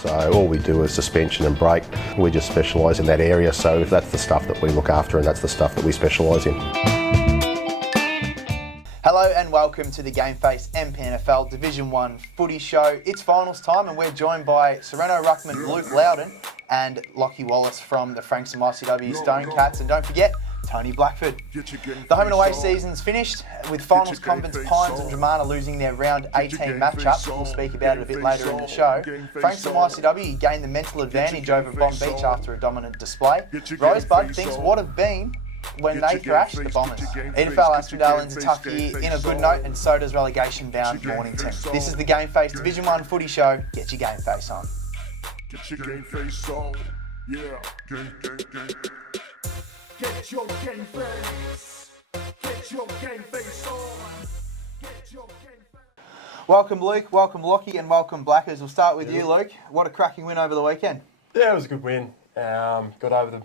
So all we do is suspension and brake. We just specialise in that area, so that's the stuff that we look after and that's the stuff that we specialise in. Hello and welcome to the Gameface Mpnfl Division 1 footy show. It's finals time and we're joined by Sereno Ruckman, Luke Loudon and Lockie Wallace from the Frankston ICW Stone Cats. And don't forget, Tony Blackford. The home and away season's finished with finals conference Pines and Dramana losing their round 18 matchups. We'll speak about it a bit later in the show. Frankston ICW gained the mental advantage over Bomb Beach after a dominant display. Rosebud thinks what have been when they thrashed the Bombers. Mpnfl Asphodel ends a tough year in a good note, and so does relegation-bound Mornington. This is the Gameface Division 1 footy show. Get your game face on. Get your game face on. Yeah. Game. Get your game face. Get your game face on. Get your game face. Welcome Luke, welcome Lockie, and welcome Blackers. We'll start with you, Luke. What a cracking win over the weekend. Yeah, it was a good win. Got over the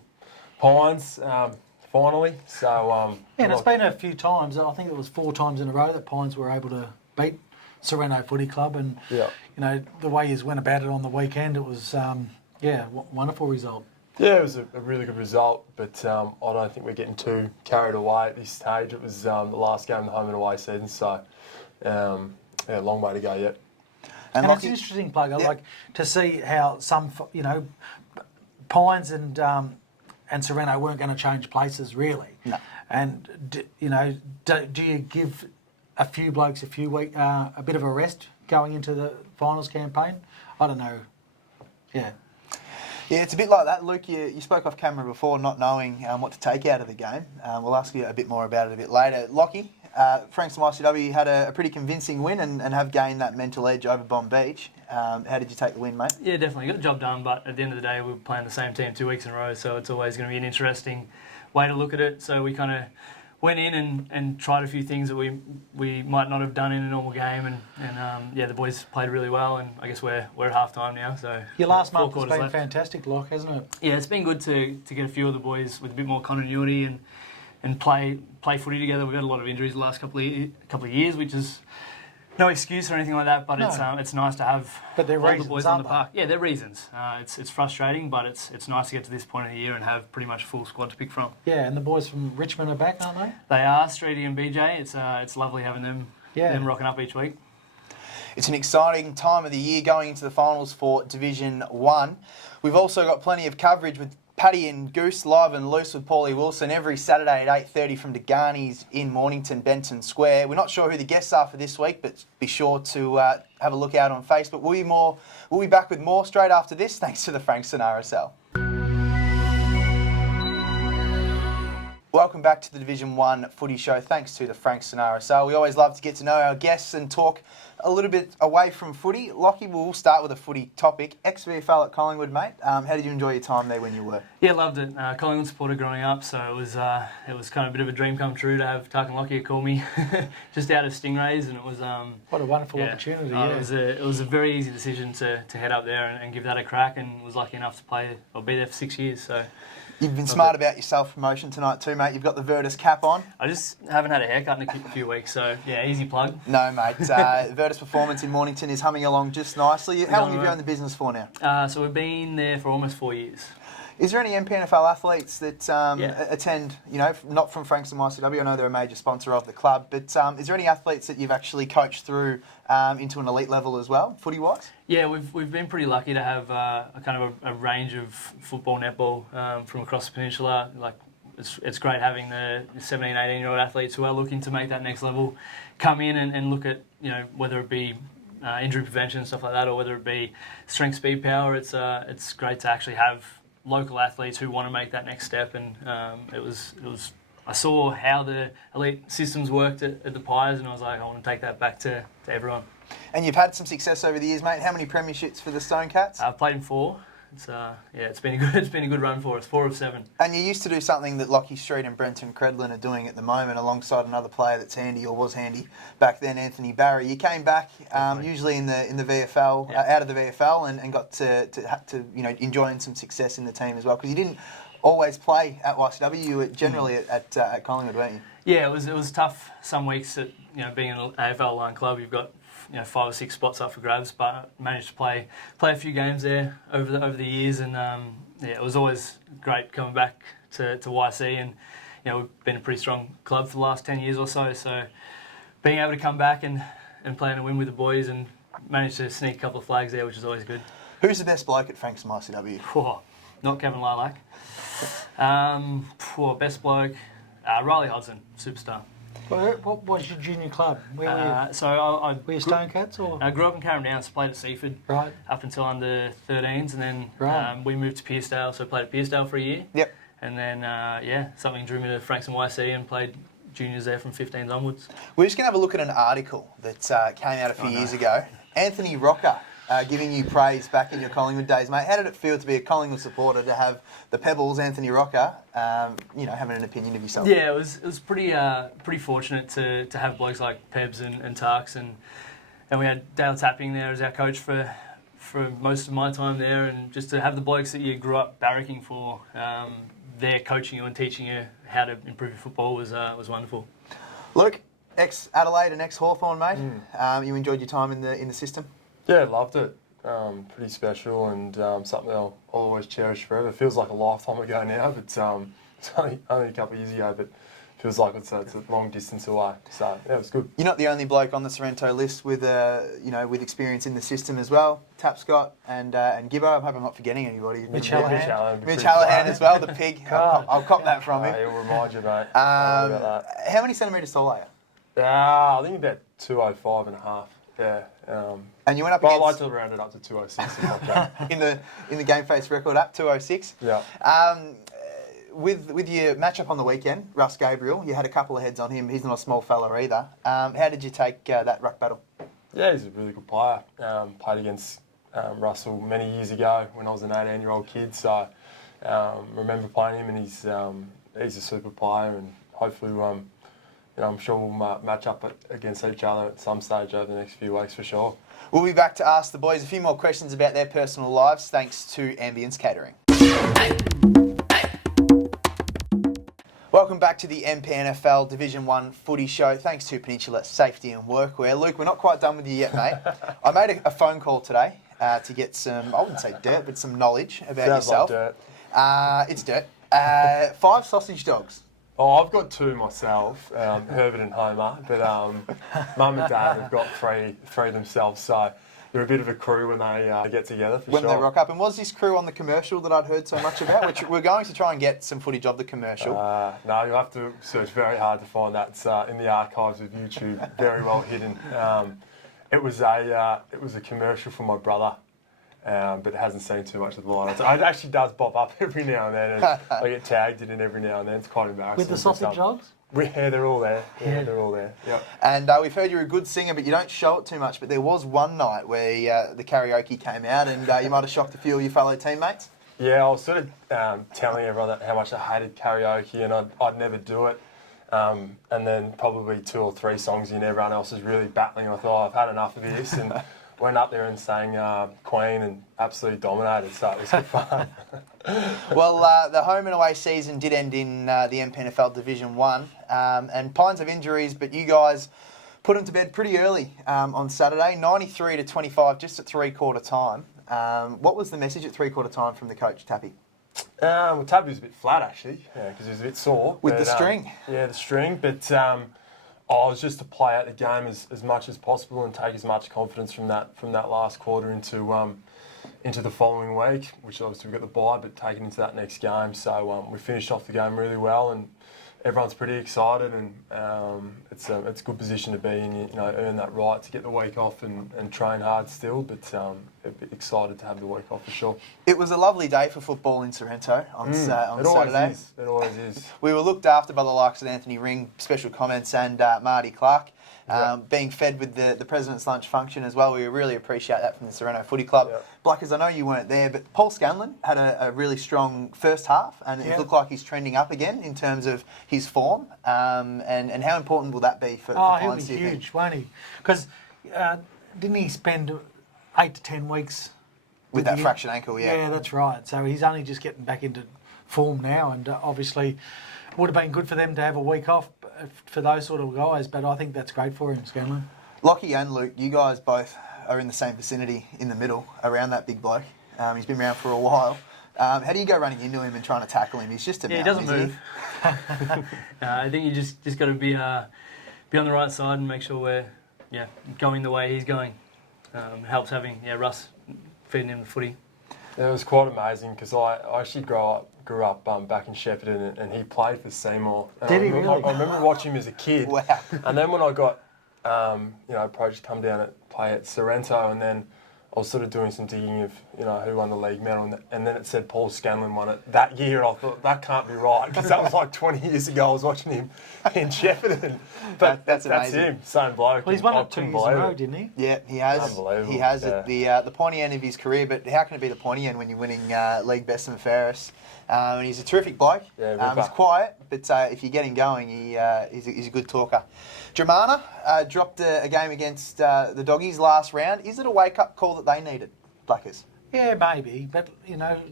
Pines finally. So and it's been a few times. I think it was 4 times in a row that Pines were able to beat Sereno Footy Club, and you know the way you went about it on the weekend, it was wonderful result. Yeah, it was a really good result, but I don't think we're getting too carried away at this stage. It was the last game of the home and away season, so a long way to go yet. And it's an interesting plug. I like to see how some, Pines and Sereno weren't going to change places really. No. And do you give a few blokes a bit of a rest going into the finals campaign? I don't know. Yeah. Yeah, it's a bit like that. Luke, you spoke off camera before not knowing what to take out of the game. We'll ask you a bit more about it a bit later. Lockie, Frankston ICW had a pretty convincing win and have gained that mental edge over Bomb Beach. How did you take the win, mate? Yeah, definitely. Got the job done, but at the end of the day, we were playing the same team 2 weeks in a row, so it's always going to be an interesting way to look at it. So we kind of went in and tried a few things that we might not have done in a normal game, and the boys played really well, and I guess we're at half time now. So your last month has been fantastic, Locke, hasn't it? Yeah, it's been good to get a few of the boys with a bit more continuity and play footy together. We've had a lot of injuries the last couple of years, which is no excuse or anything like that, but it's nice to have all the boys on the park. Yeah, they're reasons. It's frustrating, but it's nice to get to this point of the year and have pretty much a full squad to pick from. Yeah, and the boys from Richmond are back, aren't they? They are, Streety and BJ. It's lovely having them rocking up each week. It's an exciting time of the year going into the finals for Division 1. We've also got plenty of coverage with Paddy and Goose live and loose with Paulie Wilson every Saturday at 8:30 from Degarni's in Mornington, Benton Square. We're not sure who the guests are for this week, but be sure to have a look out on Facebook. We'll be back with more straight after this, thanks to the Frankston RSL. Welcome back to the Division 1 footy show, thanks to the Frankston RSL. We always love to get to know our guests and talk a little bit away from footy. Lockie, we'll start with a footy topic. Ex-VFL at Collingwood, mate. How did you enjoy your time there when you were? Yeah, loved it. Collingwood supporter growing up, so it was kind of a bit of a dream come true to have Tark and Lockie call me just out of Stingrays, and it was what a wonderful opportunity. It was a very easy decision to head up there and give that a crack, and was lucky enough to be there for 6 years. So. You've been smart about your self-promotion tonight too, mate. You've got the Virtus cap on. I just haven't had a haircut in a few weeks, so yeah, easy plug. No, mate. Virtus Performance in Mornington is humming along just nicely. How long have you owned the business for now? So we've been there for almost 4 years. Is there any Mpnfl athletes that attend, not from Frankston ICW? I know they're a major sponsor of the club, but is there any athletes that you've actually coached through into an elite level as well, footy-wise? Yeah, we've been pretty lucky to have a range of football, netball from across the peninsula. Like it's great having the 17, 18-year-old athletes who are looking to make that next level come in and look at, whether it be injury prevention and stuff like that, or whether it be strength, speed, power. It's great to actually have local athletes who want to make that next step, and it was. I saw how the elite systems worked at the Pies, and I was like, I want to take that back to everyone. And you've had some success over the years, mate. How many premierships for the Stone Cats? I've played in 4. It's been a good run for us. 4 of 7. And you used to do something that Lockie Street and Brenton Credlin are doing at the moment, alongside another player that's handy, or was handy back then, Anthony Barry. You came back usually in the VFL, out of the VFL, and got to enjoying some success in the team as well, because you didn't always play at YCW. You were generally at Collingwood, weren't you? Yeah, it was tough some weeks. Being an AFL line club, you've got 5 or 6 spots up for grabs, but managed to play a few games there over the years, and it was always great coming back to YC, and we've been a pretty strong club for the last 10 years or so. So being able to come back and play in a win with the boys and manage to sneak a couple of flags there, which is always good. Who's the best bloke at Frankston ICW? Not Kevin Lilac. Best bloke, Riley Hodgson, superstar. What was your junior club? Where were you? So I Were you Stone Cats or? I grew up in Carrum Downs, played at Seaford Right. up until under 13s, and then Right. we moved to Pearcedale, so I played at Pearcedale for a year. Yep. And then, something drew me to Frankston YC and played juniors there from 15s onwards. We're just going to have a look at an article that came out a few years ago. Anthony Rocker giving you praise back in your Collingwood days, mate. How did it feel to be a Collingwood supporter, to have the Pebbles, Anthony Rocker, having an opinion of yourself? Yeah, it was pretty fortunate to have blokes like Pebs and Tarks, and we had Dale Tapping there as our coach for most of my time there, and just to have the blokes that you grew up barracking for there coaching you and teaching you how to improve your football was wonderful. Luke, ex-Adelaide and ex-Hawthorn, mate. You enjoyed your time in the system? Yeah, loved it. Pretty special, and something I'll always cherish forever. It feels like a lifetime ago now, but it's only a couple of years ago, but feels like it's a long distance away. So yeah, it was good. You're not the only bloke on the Sorrento list with with experience in the system as well. Tapscott and Gibbo. I hope I'm not forgetting anybody. Mitch Hallahan. Mitch Hallahan as well, the pig. I'll cop that from him. He'll remind you, mate. How many centimetres tall are you? I think about 205 and a half. Yeah. And you went up But I against like to round it up to 206 if I can. in the Gameface record up 206. Yeah. With your matchup on the weekend, Russ Gabriel, you had a couple of heads on him. He's not a small fella either. How did you take that ruck battle? Yeah, he's a really good player. Played against Russell many years ago when I was an 18-year-old kid. So remember playing him, and he's a super player, and hopefully I'm sure we'll match up against each other at some stage over the next few weeks for sure. We'll be back to ask the boys a few more questions about their personal lives, thanks to Ambience Catering. Welcome back to the Mpnfl Division 1 Footy Show. Thanks to Peninsula Safety and Workwear. Luke, we're not quite done with you yet, mate. I made a phone call today to get some, I wouldn't say dirt, but some knowledge about yourself. Sounds like dirt. It's dirt. 5 sausage dogs. Oh, I've got 2 myself, Herbert and Homer, but Mum and Dad have got three themselves, so they're a bit of a crew when they get together, for When sure. they rock up. And was this crew on the commercial that I'd heard so much about? Which we're going to try and get some footage of the commercial. No, you'll have to search very hard to find that. It's in the archives of YouTube, very well hidden. It was a commercial for my brother. But it hasn't seen too much of the light. It actually does pop up every now and then, and I get tagged in it every now and then. It's quite embarrassing. With the sausage dogs? Yeah, they're all there. Yeah, they're all there. Yep. And we've heard you're a good singer, but you don't show it too much. But there was one night where the karaoke came out, and you might have shocked a few of your fellow teammates. Yeah, I was sort of telling everyone how much I hated karaoke, and I'd never do it. And then probably 2 or 3 songs in, everyone else is really battling. I thought, I've had enough of this, and went up there and sang Queen and absolutely dominated, so it was good fun. Well, the home and away season did end in the Mpnfl Division 1, and Pines have injuries, but you guys put them to bed pretty early on Saturday, 93-25, just at 3/4 time. What was the message at 3/4 time from the coach, Tappy? Well, Tappy was a bit flat, actually, because he was a bit sore. With the string? Yeah, the string, but I was just to play out the game as much as possible and take as much confidence from that last quarter into the following week, which obviously we got the bye, but taking into that next game. So we finished off the game really well, and everyone's pretty excited, and it's a good position to be in. Earn that right to get the week off and train hard still, but a bit excited to have the week off for sure. It was a lovely day for football in Sorrento on Saturday. It always is. We were looked after by the likes of Anthony Ring, special comments, and Marty Clark. Being fed with the President's Lunch function as well. We really appreciate that from the Sorrento Footy Club. Yep. Blackers, I know you weren't there, but Paul Scanlon had a really strong first half, and it looked like he's trending up again in terms of his form. And how important will that be for He'll Pines? be huge, won't he? Because didn't he spend 8 to 10 weeks with that fractured ankle? Yeah, that's right. So he's only just getting back into form now, and obviously would have been good for them to have a week off for those sort of guys, but I think that's great for him, Scanlon. Lockie and Luke, you guys both are in the same vicinity in the middle around that big bloke. He's been around for a while. How do you go running into him and trying to tackle him? He's just a Yeah, he mountain, doesn't isn't move. I think you just got to be on the right side and make sure we're going the way he's going. Helps having Russ feeding him the footy. Yeah, it was quite amazing because I actually grew up back in Shepparton and he played for Seymour. And Did he I really? remember watching him as a kid. Wow. And then when I got approached to come down and play at Sorrento, and then I was sort of doing some digging of who won the league medal, and then it said Paul Scanlon won it that year, and I thought that can't be right because that was like 20 years ago. I was watching him in Shepparton, but That's that's amazing. him, same bloke. Well, he's and won I it 2 couldn't years in a believe row, it. didn't he? Yeah, he has. Unbelievable, He has yeah. at the pointy end of his career, but how can it be the pointy end when you're winning league best and fairest? And he's a terrific bloke. Yeah, he's quiet, but if you get him going, he's a good talker. Germana dropped a game against the Doggies last round. Is it a wake-up call that they needed, Blackers? Yeah, maybe. But,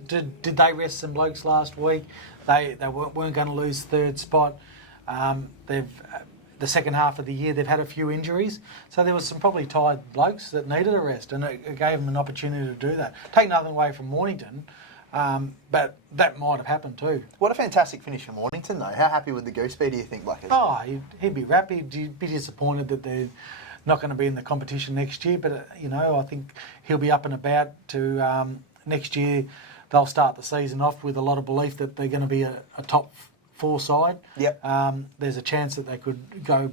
did they rest some blokes last week? They weren't going to lose third spot. The second half of the year, they've had a few injuries. So there was some probably tired blokes that needed a rest, and it gave them an opportunity to do that. Take nothing away from Mornington, but that might have happened too. What a fantastic finish from Mornington, though. How happy with the goose be, do you think, Blackers? Oh, he'd be happy. He'd be disappointed that they're not going to be in the competition next year. But, I think he'll be up and about to next year. They'll start the season off with a lot of belief that they're going to be a top 4 side. Yep. There's a chance that they could go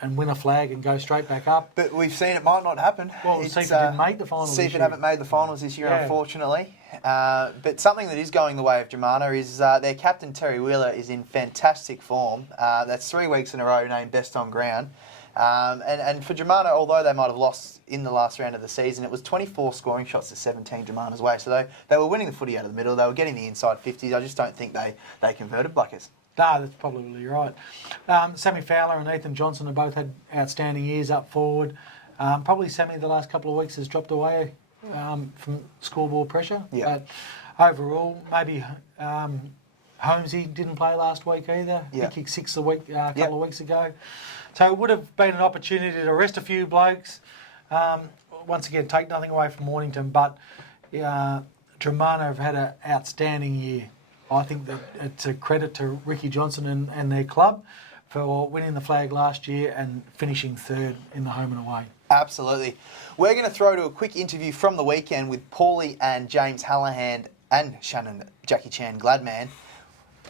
and win a flag and go straight back up. But we've seen it might not happen. Well, Seaford didn't make the finals this Seaford year. haven't made the finals this year, Yeah. unfortunately. But something that is going the way of Germana is their captain, Terry Wheeler, is in fantastic form. That's 3 weeks in a row named best on ground. And for Germana, although they might have lost in the last round of the season, it was 24 scoring shots to 17 Germana's way. So they were winning the footy out of the middle. They were getting the inside 50s. I just don't think they converted, Blackers. No, that's probably right. Sammy Fowler and Ethan Johnson have both had outstanding years up forward. Probably Sammy the last couple of weeks has dropped away from scoreboard pressure. Yeah. But overall, maybe Holmesy didn't play last week either. Yeah. He kicked 6 a week couple of weeks ago. So it would have been an opportunity to rest a few blokes. Once again, take nothing away from Mornington, but Germana have had an outstanding year. I think that it's a credit to Ricky Johnson and their club for winning the flag last year and finishing third in the home and away. Absolutely. We're going to throw to a quick interview from the weekend with Paulie and James Hallahan and Shannon Jackie Chan Gladman.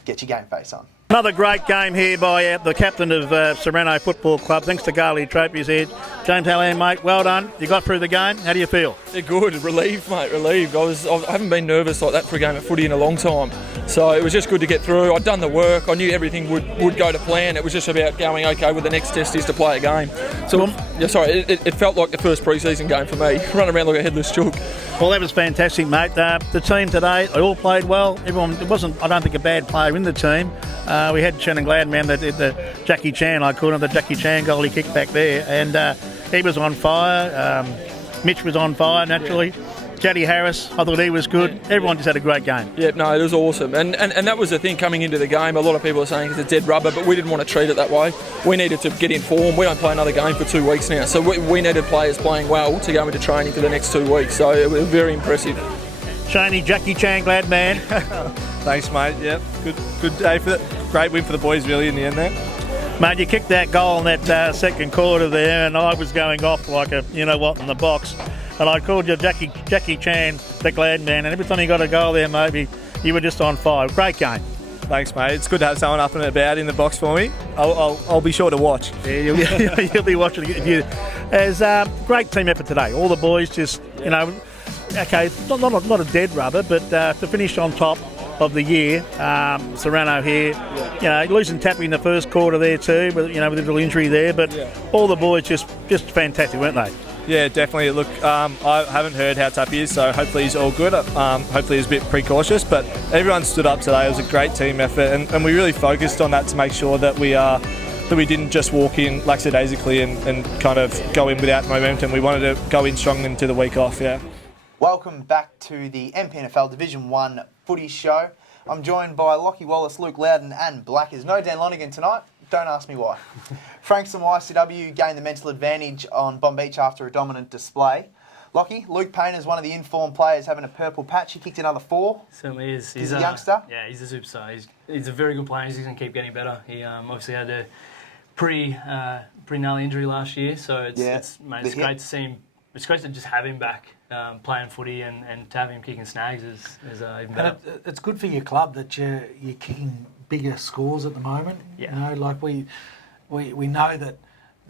Get your game face on. Another great game here by the captain of Serrano Football Club. Thanks to Garley Trophies here. James Hallahan, mate, well done. You got through the game. How do you feel? They're good. Relieved, mate. Relieved. I haven't been nervous like that for a game of footy in a long time. So it was just good to get through. I'd done the work. I knew everything would go to plan. It was just about going, okay, well, the next test is to play a game. So, it felt like the first pre-season game for me. Running around like a headless chook. Well, that was fantastic, mate. The team today, they all played well. It wasn't, I don't think, a bad player in the team. We had Shannon Gladman that did the Jackie Chan, I called him the Jackie Chan goal he kicked back there. And he was on fire. Mitch was on fire, naturally. Jaddy Harris, I thought he was good. Everyone just had a great game. Yeah, no, it was awesome. And that was the thing coming into the game. A lot of people are saying it's a dead rubber, but we didn't want to treat it that way. We needed to get in form. We don't play another game for 2 weeks now. So we needed players playing well to go into training for the next 2 weeks. So it was very impressive. Shaney, Jackie Chan, glad man. Thanks, mate. Yep, good day for that. Great win for the boys, really, in the end there. Mate, you kicked that goal in that second quarter there, and I was going off like a you-know-what in the box. And I called you Jackie Chan, the glad man, and every time you got a goal there, mate, you were just on fire. Great game. Thanks, mate. It's good to have someone up and about in the box for me. I'll be sure to watch. Yeah, you'll be watching. There's a great team effort today. All the boys just, okay, not a dead rubber, but to finish on top of the year, Serrano here, losing Tappy in the first quarter there too, but with a little injury there, but all the boys just fantastic, weren't they? Yeah, definitely. Look, I haven't heard how tough he is, so hopefully he's all good. Hopefully he's a bit precautious, but everyone stood up today. It was a great team effort, and we really focused on that to make sure that we didn't just walk in lackadaisically and kind of go in without momentum. We wanted to go in strong into the week off, yeah. Welcome back to the Mpnfl Division 1 Footy Show. I'm joined by Lockie Wallace, Luke Loudon and Blackers. No Dan Lonigan tonight. Don't ask me why. Frankston YCW gained the mental advantage on Bomb Beach after a dominant display. Lockie, Luke Payne is one of the informed players having a purple patch. He kicked another 4. Certainly is. He's a youngster. Yeah, he's a superstar. He's a very good player. He's going to keep getting better. He obviously had a pretty gnarly injury last year, so it's great to see him. It's great to just have him back playing footy and to have him kicking snags is even better. And it's good for your club that you're kicking bigger scores at the moment. Yeah. You know, like we know that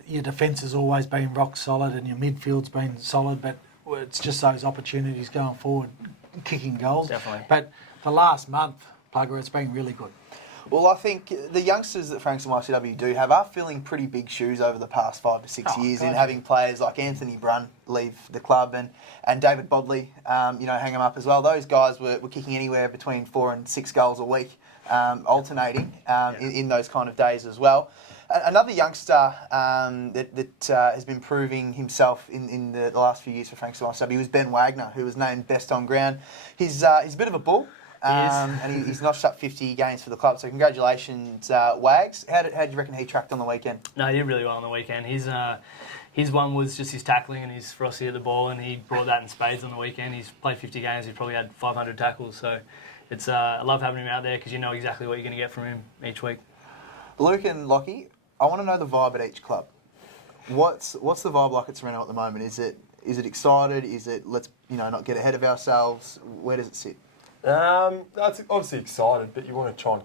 your defence has always been rock solid and your midfield's been solid, but it's just those opportunities going forward, kicking goals. Definitely. But the last month, Plugger, it's been really good. Well, I think the youngsters that Frankston YCW do have are filling pretty big shoes over the past 5 to 6 years in having players like Anthony Brunn leave the club and David Bodley, hang them up as well. Those guys were kicking anywhere between 4 and 6 goals a week, alternating in those kind of days as well. Another youngster that has been proving himself in the last few years for Frankston YCW was Ben Wagner, who was named best on ground. He's a bit of a bull. And he's notched up 50 games for the club. So congratulations, Wags. How do you reckon he tracked on the weekend? No, he did really well on the weekend. His one was just his tackling and his ferocity at the ball, and he brought that in spades on the weekend. He's played 50 games. He's probably had 500 tackles. So it's I love having him out there because you know exactly what you're going to get from him each week. Luke and Lockie, I want to know the vibe at each club. What's the vibe like at Sereno at the moment? Is it excited? Is it let's not get ahead of ourselves? Where does it sit? That's obviously excited, but you want to try and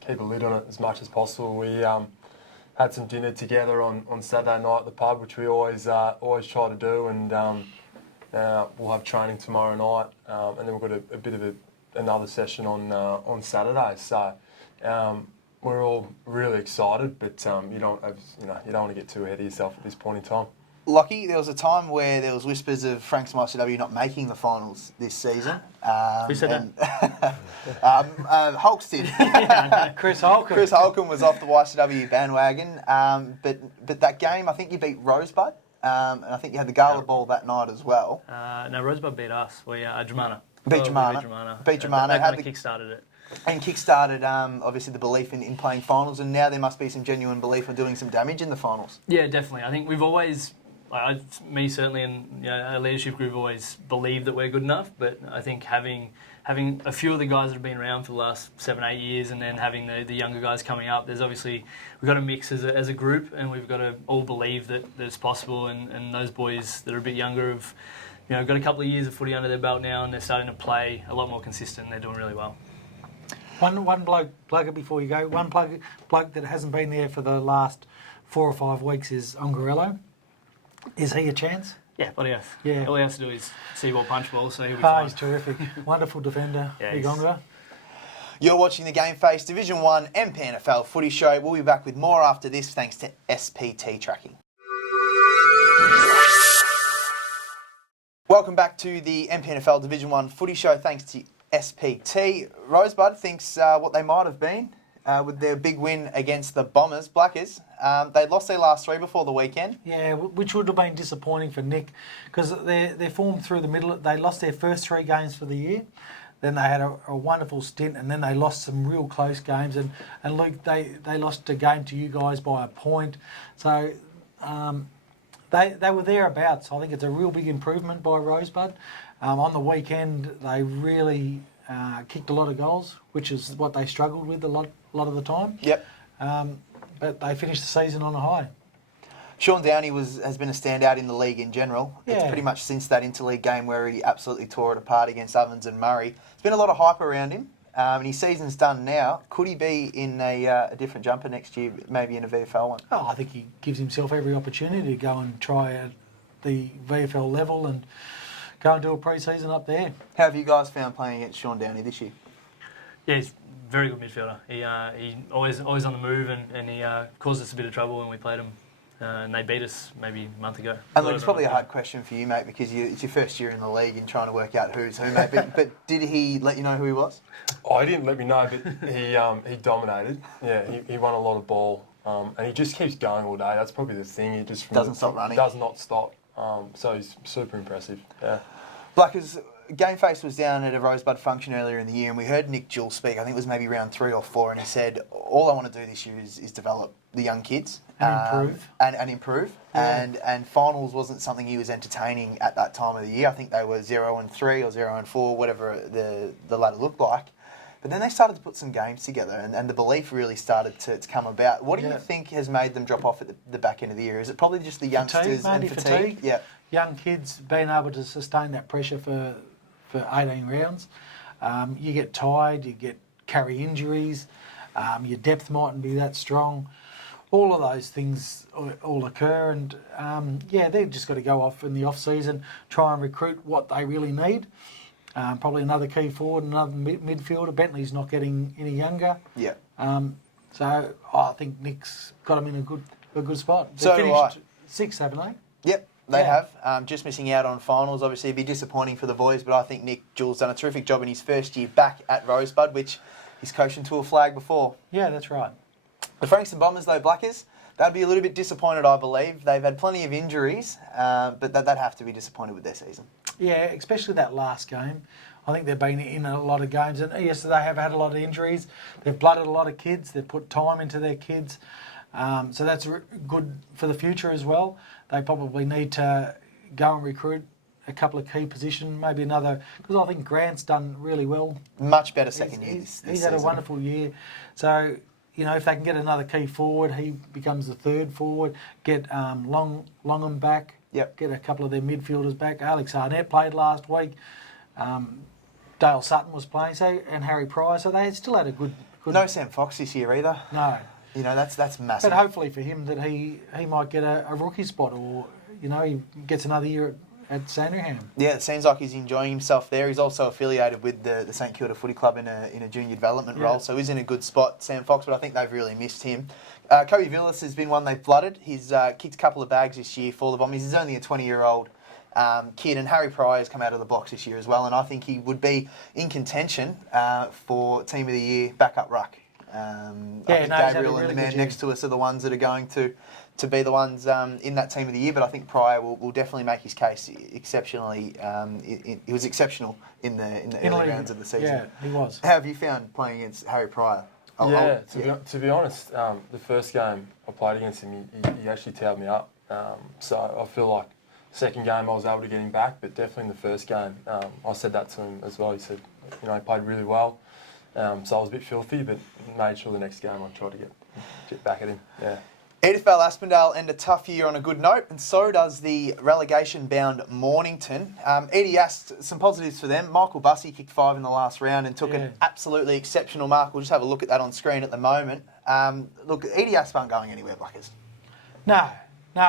keep a lid on it as much as possible. We had some dinner together on Saturday night at the pub, which we always try to do, and we'll have training tomorrow night, and then we've got a bit of another session on Saturday. So we're all really excited, but you don't want to get too ahead of yourself at this point in time. Lockie, there was a time where there was whispers of Frankston YCW not making the finals this season. Who said that? Hulks did. Chris Holcomb. Chris Holcomb was off the YCW bandwagon. But that game, I think you beat Rosebud, and I think you had the Gala Ball that night as well. No, Rosebud beat us. We Dramana. Beat Dramana. Beat Dramana. That kind of kick-started it. And kick-started, obviously, the belief in playing finals, and now there must be some genuine belief in doing some damage in the finals. Yeah, definitely. I think we've always... me certainly and our leadership group always believe that we're good enough, but I think having a few of the guys that have been around for the last 7-8 years and then having the younger guys coming up, there's obviously we've got to mix as a group, and we've got to all believe that it's possible, and those boys that are a bit younger have got a couple of years of footy under their belt now, and they're starting to play a lot more consistent. They're doing really well. One bloke before you go, one bloke that hasn't been there for the last 4 or 5 weeks is Ongarello. Is he a chance? Yeah, bloody oath. Yeah. All he has to do is see ball, punch ball, so he'll be fine. He's terrific. Wonderful defender. Yeah, Big Ongra. You're watching the Gameface Division 1 Mpnfl Footy Show. We'll be back with more after this, thanks to SPT Tracking. Welcome back to the Mpnfl Division 1 Footy Show, thanks to SPT. Rosebud thinks what they might have been with their big win against the Bombers, Blackers. They lost their last 3 before the weekend. Yeah, which would have been disappointing for Nick because they formed through the middle. They lost their first 3 games for the year. Then they had a wonderful stint, and then they lost some real close games. And Luke, they lost a game to you guys by a point. So they were thereabouts. I think it's a real big improvement by Rosebud. On the weekend, they really kicked a lot of goals, which is what they struggled with a lot of the time. Yep. But they finished the season on a high. Sean Downey has been a standout in the league in general. Yeah. It's pretty much since that interleague game where he absolutely tore it apart against Ovens and Murray. There's been a lot of hype around him, and his season's done now. Could he be in a different jumper next year, maybe in a VFL one? Oh, I think he gives himself every opportunity to go and try at the VFL level and go and do a pre-season up there. How have you guys found playing against Sean Downey this year? Yeah, he's a very good midfielder. He always on the move, and he caused us a bit of trouble when we played him. And they beat us maybe a month ago. And look, it's probably a hard question for you, mate, because it's your first year in the league and trying to work out who's who, mate. But did he let you know who he was? Oh, he didn't let me know, but he dominated. Yeah, he won a lot of ball, and he just keeps going all day. That's probably the thing. He just doesn't stop running. Does not stop. So he's super impressive. Yeah. Blackers, Gameface was down at a Rosebud function earlier in the year, and we heard Nick Jewell speak. I think it was maybe round 3 or 4, and he said, "All I want to do this year is develop the young kids And improve. and improve." Yeah. And finals wasn't something he was entertaining at that time of the year. I think they were 0-3 or 0-4, whatever the ladder looked like. But then they started to put some games together, and the belief really started to come about. What do you think has made them drop off at the back end of the year? Is it probably just the youngsters Maybe and fatigue? Yeah. Young kids being able to sustain that pressure for 18 rounds. You get tired, you get carry injuries, your depth mightn't be that strong. All of those things all occur, and they've just got to go off in the off season, try and recruit what they really need. Probably another key forward, another midfielder. Bentley's not getting any younger. Yeah. So I think Nick's got them in a good spot. They So do I. finished 6th, haven't they? Yep, they Yeah. have. Just missing out on finals. Obviously, it'd be disappointing for the boys, but I think Nick Jewell's done a terrific job in his first year back at Rosebud, which he's coached into a flag before. Yeah, that's right. The Frankston Bombers, though, Blackers, they'd be a little bit disappointed, I believe. They've had plenty of injuries, but they'd have to be disappointed with their season. Yeah, especially that last game. I think they've been in a lot of games, and yes, they have had a lot of injuries. They've blooded a lot of kids. They've put time into their kids, so that's good for the future as well. They probably need to go and recruit a couple of key positions, maybe another, because I think Grant's done really well. Much better second year this He's had a season. wonderful year. So, if they can get another key forward, he becomes the third forward. Get Longham back. Yep. Get a couple of their midfielders back. Alex Arnett played last week. Dale Sutton was playing, and Harry Pryor. So they still had a good. No Sam Fox this year either. No. That's massive. But hopefully for him that he might get a rookie spot, or he gets another year at Sandringham. Yeah, it seems like he's enjoying himself there. He's also affiliated with the St Kilda Footy Club in a junior development role, so he's in a good spot, Sam Fox, but I think they've really missed him. Kobe Villas has been one they've flooded. He's kicked a couple of bags this year for the Bombies. He's only a 20-year-old kid, and Harry Pryor has come out of the blocks this year as well, and I think he would be in contention for Team of the Year backup ruck. I think Gabriel and the man next to us are the ones that are going to be the ones in that Team of the Year, but I think Pryor will definitely make his case exceptionally. He was exceptional in the early rounds of the season. Yeah, he was. How have you found playing against Harry Pryor? To be honest, the first game I played against him, he actually towed me up. So I feel like second game I was able to get him back, but definitely in the first game, I said that to him as well. He said, he played really well. So I was a bit filthy, but made sure the next game I tried to get back at him. Yeah. Mpnfl Aspendale end a tough year on a good note, and so does the relegation-bound Mornington. Edie asked some positives for them. Michael Bussey kicked 5 in the last round and took an absolutely exceptional mark. We'll just have a look at that on screen at the moment. Look, Edie Asp aren't going anywhere, Blackers. No,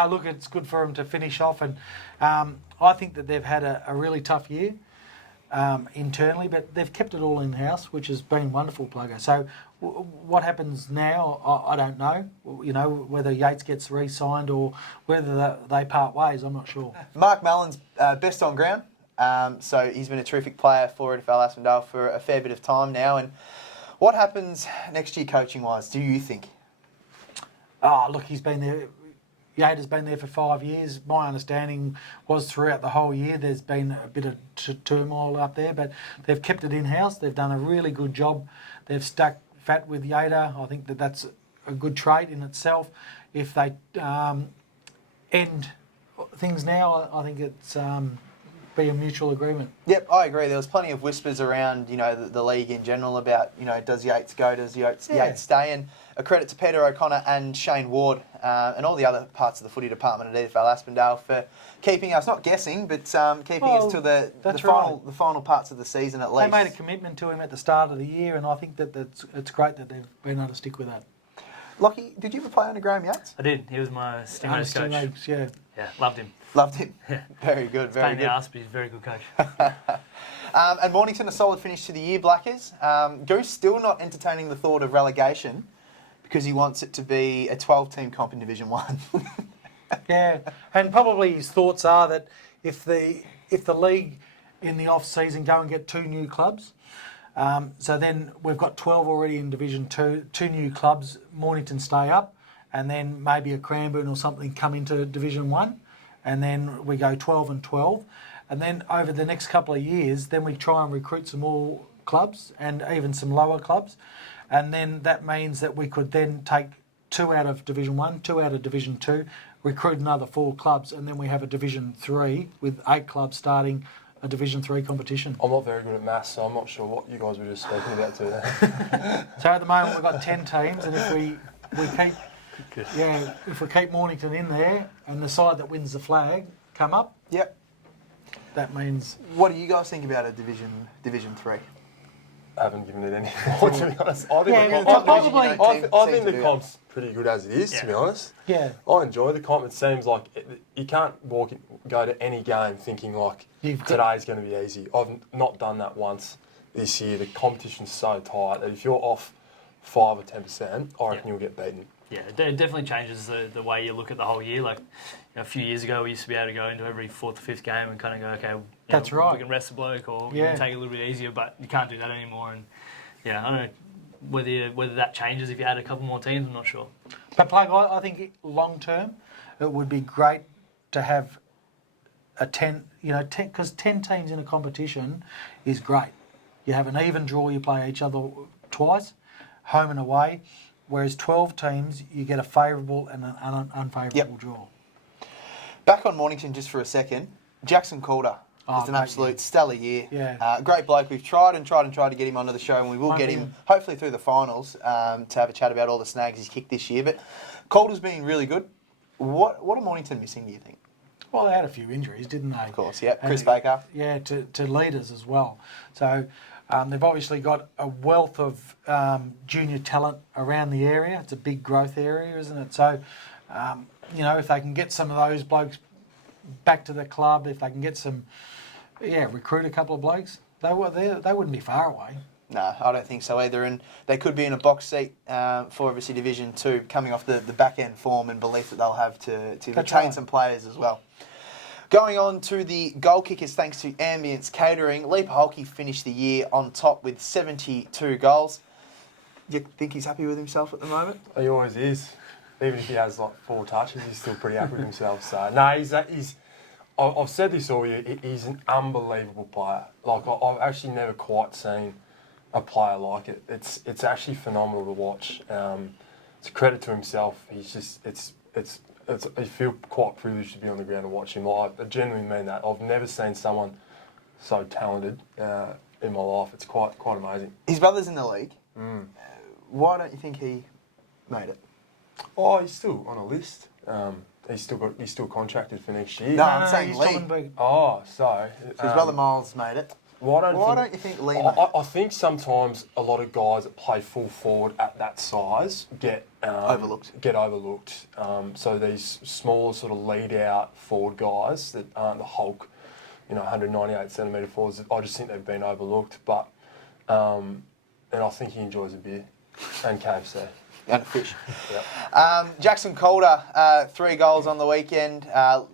look, it's good for them to finish off, and I think that they've had a really tough year internally, but they've kept it all in-house, which has been wonderful, Plugger. So what happens now, I don't know. Whether Yates gets re-signed or whether they part ways, I'm not sure. Mark Mallon's best on ground. So he's been a terrific player for Mpnfl Aspendale for a fair bit of time now. And what happens next year coaching-wise, do you think? Look, he's been there. Yates has been there for 5 years. My understanding was throughout the whole year there's been a bit of turmoil up there, but they've kept it in-house. They've done a really good job. They've stuck fat with Yates. I think that's a good trait in itself. If they end things now, I think it's be a mutual agreement. Yep, I agree. There was plenty of whispers around, the league in general about, does Yates go, does Yates stay? And a credit to Peter O'Connor and Shane Ward and all the other parts of the footy department at Mpnfl Aspendale for keeping us, not guessing, but keeping us to the final parts of the season at least. They made a commitment to him at the start of the year, and I think that it's great that they've been able to stick with that. Lockie, did you ever play under Graham Yates? I did. He was my Stingrays coach. Yeah, loved him. Loved him. Yeah. Very good, very good. Ass, but he's a very good coach. And Mornington, a solid finish to the year, Blackers. Goose still not entertaining the thought of relegation because he wants it to be a 12-team comp in Division 1. Yeah, and probably his thoughts are that if the league in the off-season go and get 2 new clubs, so then we've got 12 already in Division 2, 2 new clubs, Mornington stay up, and then maybe a Cranbourne or something come into Division 1, and then we go 12 and 12. And then over the next couple of years, then we try and recruit some more clubs and even some lower clubs. And then that means that we could then take 2 out of Division 1, 2 out of Division 2, recruit another 4 clubs, and then we have a Division 3 with 8 clubs starting a Division 3 competition. I'm not very good at maths, so I'm not sure what you guys were just speaking about today. So at the moment we've got 10 teams, and if we keep Mornington in there and the side that wins the flag come up, Yep. that means... What do you guys think about a Division 3? I haven't given it any thought, to be honest. I think the comp's pretty good as it is, to be honest. Yeah. I enjoy the comp. It seems like you can't go to any game thinking like today's going to be easy. I've not done that once this year. The competition's so tight that if you're off 5 or 10%, I reckon you'll get beaten. Yeah, it definitely changes the way you look at the whole year. Like a few years ago, we used to be able to go into every 4th or 5th game and kind of go, okay, that's right. We can rest the bloke or we can take it a little bit easier, but you can't do that anymore. And yeah, I don't know whether that changes if you add a couple more teams. I'm not sure. But Plug, I think long term, it would be great to have a 10, because 10 teams in a competition is great. You have an even draw, you play each other twice, home and away. Whereas 12 teams, you get a favourable and an unfavourable draw. Back on Mornington just for a second. Jackson Calder is an absolute stellar year. Yeah. Great bloke. We've tried to get him onto the show, and we will get him hopefully through the finals to have a chat about all the snags he's kicked this year. But Calder's been really good. What are Mornington missing, do you think? Well, they had a few injuries, didn't they? Of course, yeah. Chris Baker. Yeah, to leaders as well. So they've obviously got a wealth of junior talent around the area. It's a big growth area, isn't it? So, if they can get some of those blokes back to the club, if they can get some, recruit a couple of blokes, they wouldn't be far away. No, I don't think so either. And they could be in a box seat for obviously Division 2, coming off the back end form and belief that they'll have to retain some players as well. Going on to the goal kickers, thanks to Ambience Catering, Lee Paholke finished the year on top with 72 goals. Do you think he's happy with himself at the moment? He always is. Even if he has like 4 touches, he's still pretty happy with himself. So no, I've said this all year. He's an unbelievable player. Like I've actually never quite seen a player like it. It's actually phenomenal to watch. It's a credit to himself. He's just I feel quite privileged to be on the ground and watch him. I genuinely mean that. I've never seen someone so talented in my life. It's quite amazing. His brother's in the league. Why don't you think he made it? Oh, he's still on a list. He's still contracted for next year. No, I'm saying Lee. Oh, sorry. His brother Miles made it. Why don't you think Lee made it? I think sometimes a lot of guys that play full forward at that size get overlooked. So these smaller sort of lead out forward guys that aren't the Hulk, 198 centimetre forwards, I just think they've been overlooked. But and I think he enjoys a beer and KFC. And a fish. Yep. Jackson Calder, 3 goals on the weekend,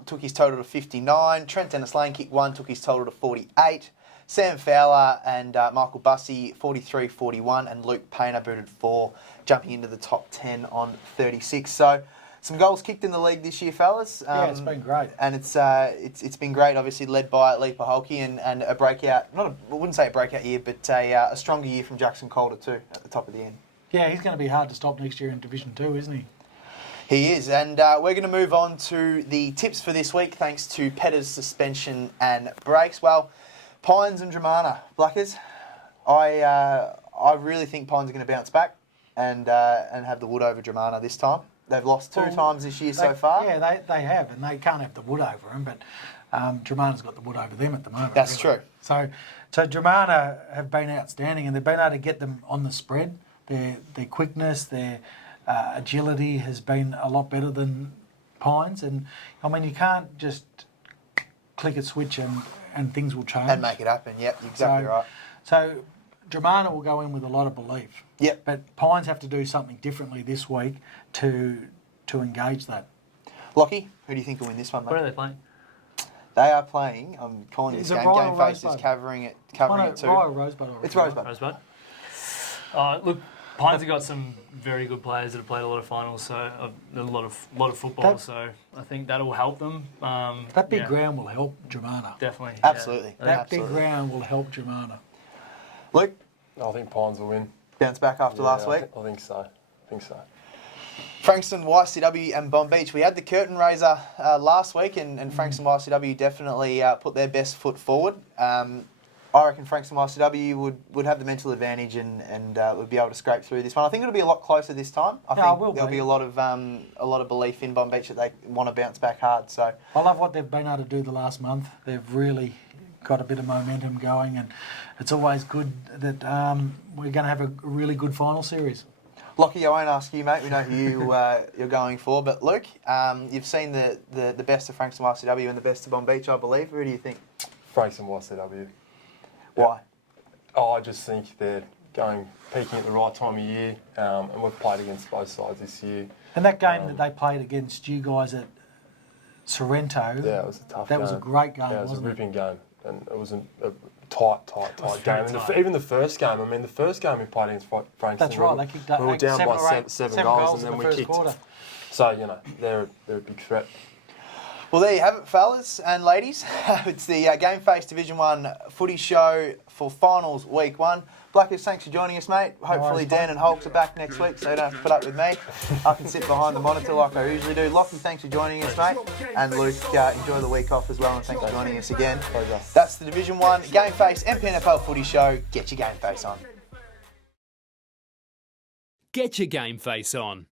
took his total to 59. Trent Dennis-Lane kicked 1, took his total to 48. Sam Fowler and Michael Bussey, 43-41, and Luke Painter booted 4, jumping into the top 10 on 36. So, some goals kicked in the league this year, fellas. It's been great. And it's been great, obviously, led by Lee Paholke and a breakout, I wouldn't say a breakout year, but a stronger year from Jackson Calder too, at the top of the end. Yeah, he's going to be hard to stop next year in Division 2, isn't he? He is, and we're going to move on to the tips for this week, thanks to Petter's Suspension and Brakes. Well, Pines and Dramana, Blackers, I really think Pines are going to bounce back and have the wood over Dramana this time. They've lost 2 times this year so far. Yeah, they have, and they can't have the wood over them, but Dramana's got the wood over them at the moment. That's really. true. So Dramana have been outstanding, and they've been able to get them on the spread. Their quickness, their agility has been a lot better than Pines. And, I mean, you can't just click a switch and things will change. And make it happen, yep, you're exactly right. So Dramana will go in with a lot of belief. Yep. But Pines have to do something differently this week to engage that. Lockie, who do you think will win this one, mate? Where are they playing? They are playing, I'm calling this game, Gameface is covering it too. Rosebud. It's Rosebud. Rosebud. Look, Pines have got some very good players that have played a lot of finals, so a lot of football. So I think that'll help them. That big ground will help Germana. Definitely. Absolutely. That big ground will help Germana. Luke, I think Pines will win. bounce back after last week. I think so. Frankston, YCW and Bomb Beach. We had the curtain raiser last week, and Frankston YCW definitely put their best foot forward. I reckon Frankston YCW would have the mental advantage and would be able to scrape through this one. I think it'll be a lot closer this time. I think there'll be a lot of belief in Bomb Beach that they want to bounce back hard. So I love what they've been able to do the last month. They've really got a bit of momentum going, and it's always good that we're going to have a really good final series. Lockie, I won't ask you, mate. We know who you're going for. But Luke, you've seen the best of Frankston YCW and the best of Bomb Beach, I believe. Who do you think? Frankston YCW. Why? I just think they're peaking at the right time of year, and we've played against both sides this year. And that game that they played against you guys at Sorrento, yeah, it was a tough that game. was a great game, yeah, it was wasn't a ripping game, and it was a tight game. And even the first game, I mean, the first game we played against Frankston, That's right, they kicked we were down by seven goals, and then in the we first kicked. quarter. So, they're a big threat. Well, there you have it, fellas and ladies. It's the Gameface Division 1 footy show for finals week 1. Blackers, thanks for joining us, mate. Hopefully Dan and Hulks are back next week, so you don't have to put up with me. I can sit behind the monitor like I usually do. Lockie, thanks for joining us, mate. And Luke, enjoy the week off as well, and thanks for joining us again. Pleasure. That's the Division 1 Gameface Mpnfl footy show. Get your Gameface on. Get your Gameface on.